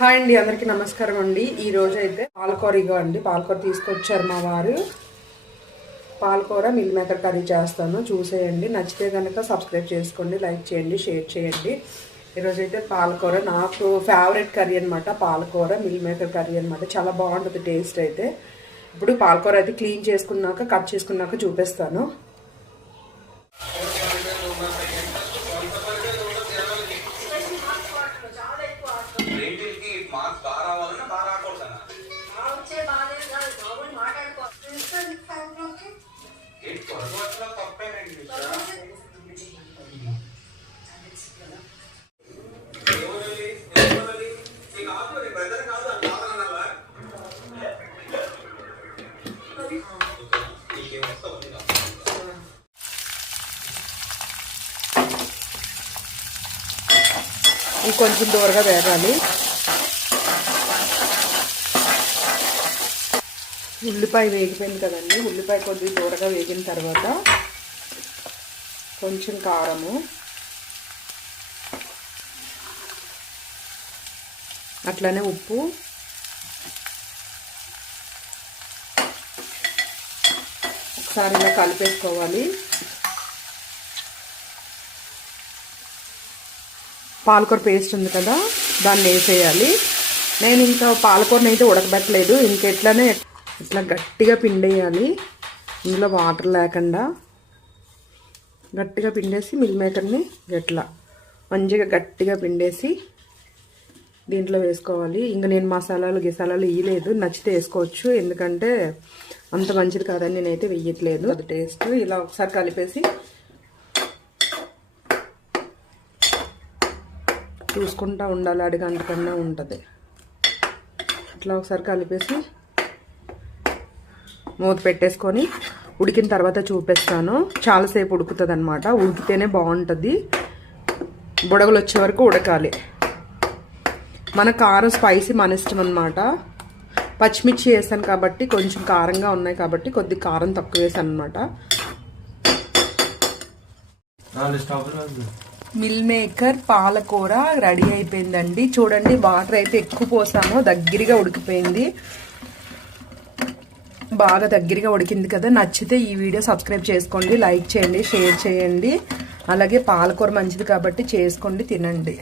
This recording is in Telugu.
హాయ్ అండి, అందరికీ నమస్కారం అండి. ఈ రోజు అయితే పాలకూర అండి, పాలకూర తీసుకొచ్చారు మా వారు. పాలకూర మిల్ మేకర్ కర్రీ చేస్తాను, చూసేయండి. నచ్చితే కనుక సబ్స్క్రైబ్ చేసుకోండి, లైక్ చేయండి, షేర్ చేయండి. ఈరోజు అయితే పాలకూర నాకు ఫేవరెట్ కర్రీ అనమాట. పాలకూర మిల్ మేకర్ కర్రీ అనమాట. చాలా బాగుంటుంది టేస్ట్ అయితే. ఇప్పుడు పాలకూర అయితే క్లీన్ చేసుకున్నాక కట్ చేసుకున్నాక చూపిస్తాను. కొంచెం దూరగా వేగాలి. ఉల్లిపాయ వేగిపోయింది కదండి. ఉల్లిపాయ కొద్దిగా దూరగా వేగిన తర్వాత కొంచెం కారము, అట్లనే ఉప్పు, ఒకసారి ఇలా కలిపేసుకోవాలి. పాలకూర పేస్ట్ ఉంది కదా, దాన్ని వేసేయాలి. నేను ఇంకా పాలకూరని అయితే ఉడకబెట్టలేదు, ఇంకెట్లనే ఇట్లా గట్టిగా పిండేయాలి. ఇందులో వాటర్ లేకుండా గట్టిగా పిండేసి మిల్ మేకర్ని ఇట్లా మంచిగా గట్టిగా పిండేసి దీంట్లో వేసుకోవాలి. ఇంకా నేను మసాలాలు వేయలేదు, నచ్చితే వేసుకోవచ్చు, ఎందుకంటే అంత మంచిది కాదని నేనైతే వేయట్లేదు. అది టేస్ట్ ఇలా ఒకసారి కలిపేసి చూసుకుంటా ఉండాలి, అడిగంటకన్నా ఉంటుంది. ఇట్లా ఒకసారి కలిపేసి మూత పెట్టేసుకొని ఉడికిన తర్వాత చూపిస్తాను. చాలాసేపు ఉడుకుతుంది అనమాట. ఉడికితేనే బాగుంటుంది. బుడగలు వచ్చే వరకు ఉడకాలి. మన కారం స్పైసీ మన ఇష్టం అనమాట. పచ్చిమిర్చి వేసాను కాబట్టి కొంచెం కారంగా ఉన్నాయి కాబట్టి కొద్దిగా కారం తక్కువ వేసాను అనమాట. మిల్ మేకర్ పాలకూర రెడీ అయిపోయిందండి. చూడండి, వాటర్ అయితే ఎక్కువ పోసాము, దగ్గరగా ఉడికిపోయింది. బాగా దగ్గరగా ఉడికింది కదా. నచ్చితే ఈ వీడియో సబ్స్క్రైబ్ చేసుకోండి, లైక్ చేయండి, షేర్ చేయండి. అలాగే పాలకూర మంచిది కాబట్టి చేసుకోండి, తినండి.